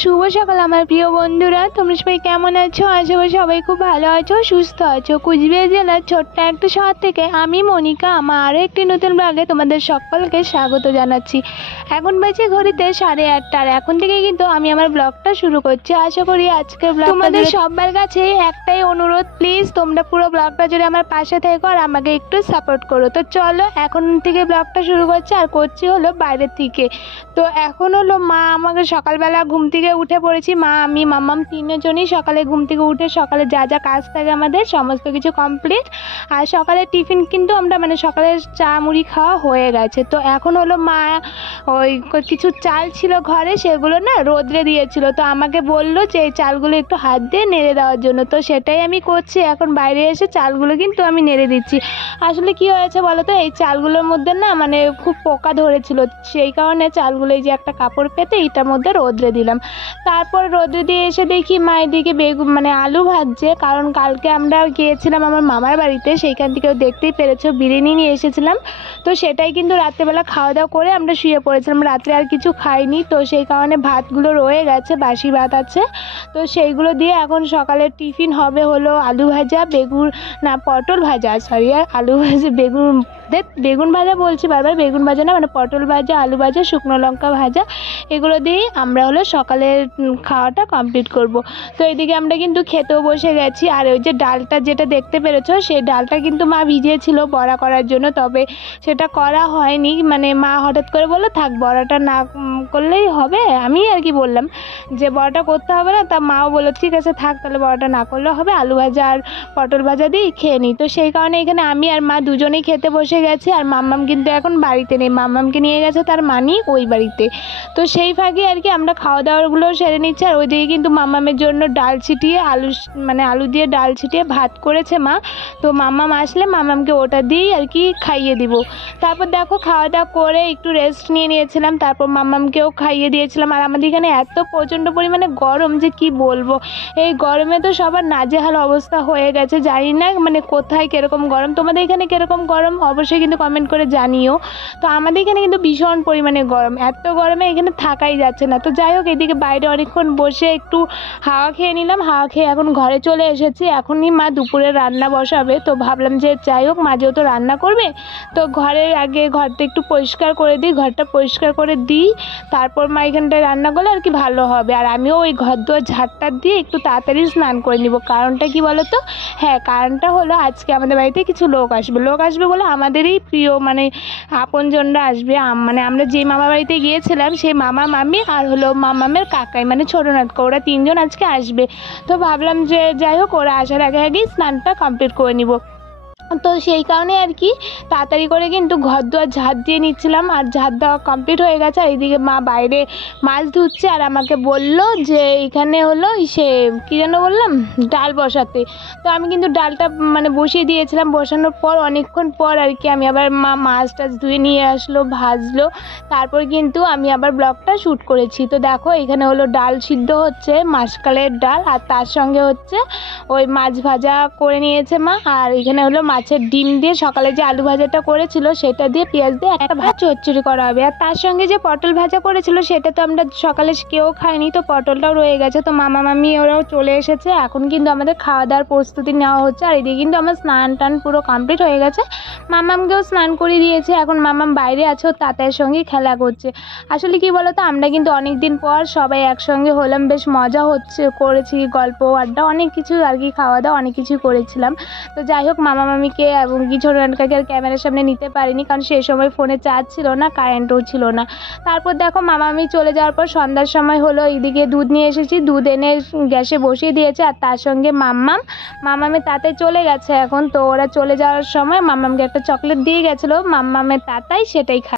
শুভ সকাল আমার প্রিয় বন্ধুরা, তোমরা সবাই কেমন আছো? আশা করি সবাই খুব ভালো আছো, সুস্থ আছো। কুচবিহার জেলার ছোট্ট একটা শহর থেকে আমি মনিকা আমার আরও একটি নতুন ব্লগে তোমাদের সকলকে স্বাগত জানাচ্ছি। এখন বাজে ঘড়িতে 8:30, আর এখন থেকে কিন্তু আমি আমার ব্লগটা শুরু করছি। আশা করি আজকের ব্লগ তোমাদের সবার কাছে একটাই অনুরোধ, প্লিজ তোমরা পুরো ব্লগটা জুড়ে আমার পাশে থেকো আর আমাকে একটু সাপোর্ট করো। তো চলো এখন থেকে ব্লগটা শুরু করছি, আর করছি হলো বাইরের থেকে। তো এখন হলো মা আমাকে সকালবেলা ঘুম থেকে উঠে পড়েছি, মা আমি মাম্মাম তিনজনই সকালে ঘুম থেকে উঠে সকালে যা যা কাজ থাকে আমাদের সমস্ত কিছু কমপ্লিট। আর সকালে টিফিন কিন্তু আমরা সকালে চা মুড়ি খাওয়া হয়ে গেছে। তো এখন হলো মা ওই কিছু চাল ছিল ঘরে, সেগুলো না রোদ্রে দিয়েছিল, তো আমাকে বললো যে এই চালগুলো একটু হাত দিয়ে নেড়ে দেওয়ার জন্য। তো সেটাই আমি করছি, এখন বাইরে এসে চালগুলো কিন্তু আমি নেড়ে দিচ্ছি। আসলে কি হয়েছে বলো তো, এই চালগুলোর মধ্যে না খুব পোকা ধরেছিল, সেই কারণে চালগুলো এই যে একটা কাপড় পেতে এটার মধ্যে রোদ্রে দিলাম। তারপর রোদে দিয়ে এসে দেখি মা এদিকে আলু ভাজছে, কারণ কালকে আমরা গিয়েছিলাম আমার মামার বাড়িতে, সেইখান থেকেও দেখতেই পেরেছো বিরিয়ানি নিয়ে এসেছিলাম। তো সেটাই কিন্তু রাত্রেবেলা খাওয়া দাওয়া করে আমরা শুয়ে পড়েছিলাম, রাত্রে আর কিছু খাইনি, তো সেই কারণে ভাতগুলো রয়ে গেছে, বাসি ভাত আছে। তো সেইগুলো দিয়ে এখন সকালের টিফিন হবে হলো আলু ভাজা পটল ভাজা, আলু ভাজা বেগুন ভাজা বলছি বারবার, বেগুন ভাজা না পটল ভাজা, আলু ভাজা, শুকনো লঙ্কা ভাজা, এগুলো দিয়ে আমরা হলো সকালের খাওয়াটা কমপ্লিট করব। তো এদিকে আমরা কিন্তু খেতেও বসে গেছি। আর ওই যে ডালটা যেটা দেখতে পেরেছো, সেই ডালটা কিন্তু মা ভিজিয়েছিল বড়া করার জন্য, তবে সেটা করা হয়নি। মা হঠাৎ করে বললো থাক বড়াটা না করলেই হবে, আমি আর কি বললাম যে বড়াটা করতে হবে না, তা মাও বললো ঠিক আছে থাক তাহলে বড়াটা না করলেও হবে, আলু ভাজা আর পটল ভাজা দিয়েই খেয়ে নিই। তো সেই কারণে এখানে আমি আর মা দুজনেই খেতে বসে গেছি। আর মাম্মাম কিন্তু এখন বাড়িতে নেই, মাম্মামকে নিয়ে গেছে তার মানি ওই বাড়িতে। তো সেই ফাঁকে আর কি আমরা খাওয়া দাওয়াগুলো সেরে নিচ্ছি। আর ওইদিকে কিন্তু মাম্মামের জন্য ডাল ছিটিয়ে আলু দিয়ে ডাল ছিটিয়ে ভাত করেছে মা। তো মাম্মাম আসলে মাম্মামকে ওটা দিয়েই আর কি খাইয়ে দিব। তারপর দেখো খাওয়া দাওয়া করে একটু রেস্ট নিয়েছিলাম, তারপর মাম্মামকেও খাইয়ে দিয়েছিলাম। আর আমাদের এখানে এত প্রচণ্ড পরিমাণে গরম যে কি বলবো, এই গরমে তো সবার নাজেহাল অবস্থা হয়ে গেছে। জানি না কোথায় কীরকম গরম, তোমাদের এখানে কীরকম গরম অবশ্যই কিন্তু কমেন্ট করে জানিও। তো আমাদের এখানে কিন্তু ভীষণ পরিমাণে গরম, এত গরমে এখানে থাকাই যাচ্ছে না। তো যাই হোক এদিকে বাইরে অনেকক্ষণ বসে একটু হাওয়া খেয়ে নিলাম, হাওয়া খেয়ে এখন ঘরে চলে এসেছি। এখনই মা দুপুরে রান্না বসাবে, তো ভাবলাম যে যাই হোক মা যেহেতু রান্না করবে, তো ঘরের আগে ঘরটা একটু পরিষ্কার করে দিই, ঘরটা পরিষ্কার করে দিই, তারপর মা এখানটায় রান্না করলে আর কি ভালো হবে। আর আমিও ওই ঘর দুয়ার ঝাড়টা দিয়ে একটু তাড়াতাড়ি স্নান করে নিব। কারণটা কি বলো তো, হ্যাঁ কারণটা হলো আজকে আমাদের বাড়িতে কিছু লোক আসবে বলে আমাদেরই প্রিয় আপনজনরা আসবে। আমরা যে মামা বাড়িতে গিয়েছিলাম সেই মামা মামি আর হলো মামামের কাকাই ছোট নাটকা, ওরা তিনজন আজকে আসবে। তো ভাবলাম যে যাই হোক ওরা আসার আগে আগেই স্নানটা কমপ্লিট করে নিব। তো সেই কারণে আর কি তাড়াতাড়ি করে কিন্তু ঘর দুয়ার ঝাড় দিয়ে নিচ্ছিলাম, আর ঝাড় দেওয়া কমপ্লিট হয়ে গেছে। আর এইদিকে মা বাইরে মাছ ধুচ্ছে, আর আমাকে বললো যে এখানে হলো কী যেন বললাম ডাল বসাতে। তো আমি কিন্তু ডালটা বসিয়ে দিয়েছিলাম, বসানোর পর অনেকক্ষণ পর আর কি আমি আবার মা মাছ টাছ ধুয়ে নিয়ে আসলো, ভাজলো, তারপর কিন্তু আমি আবার ব্লগটা শ্যুট করেছি। তো দেখো এখানে হলো ডাল সিদ্ধ হচ্ছে, মাসকালের ডাল, আর তার সঙ্গে হচ্ছে ওই মাছ ভাজা করে নিয়েছে মা। আর এখানে হলো মাছের ডিম দিয়ে সকালে যে আলু ভাজাটা করেছিল সেটা দিয়ে পেঁয়াজ দিয়ে একটা ভাত চচ্চড়ি করা হবে। আর তার সঙ্গে যে পটল ভাজা করেছিল সেটা তো আমরা সকালে কেউ খাইনি, তো পটলটাও রয়ে গেছে। তো মামা মামি ওরাও চলে এসেছে, এখন কিন্তু আমাদের খাওয়া দাওয়ার প্রস্তুতি নেওয়া হচ্ছে। আর এদিকে কিন্তু আমার স্নান টান পুরো কমপ্লিট হয়ে গেছে, মামামকেও স্নান করিয়ে দিয়েছে। এখন মামাম বাইরে আছে, ও তাতার সঙ্গে খেলা করছে। আসলে কি বলতো, আমরা কিন্তু অনেক দিন পর সবাই একসঙ্গে হলাম, বেশ মজা করেছি, গল্প আড্ডা অনেক কিছু আর কি, খাওয়া দাওয়া অনেক কিছুই করেছিলাম। তো যাই হোক মামা মামিকে এবং কি ছোটো নাটকাকে আর ক্যামেরার সামনে নিতে পারিনি, কারণ সেই সময় ফোনে চার্জ ছিল না, কারেন্টও ছিল না। তারপর দেখো মামা মামি চলে যাওয়ার পর সন্ধ্যার সময় হলো, এইদিকে দুধ নিয়ে এসেছি, দুধ এনে গ্যাসে বসিয়ে দিয়েছে। আর তার সঙ্গে মামামের তাতাই চলে গেছে এখন। তো ওরা চলে যাওয়ার সময় মামামকে একটা চকলেট দিয়ে গেছিলো মামামের তাতাই, সেটাই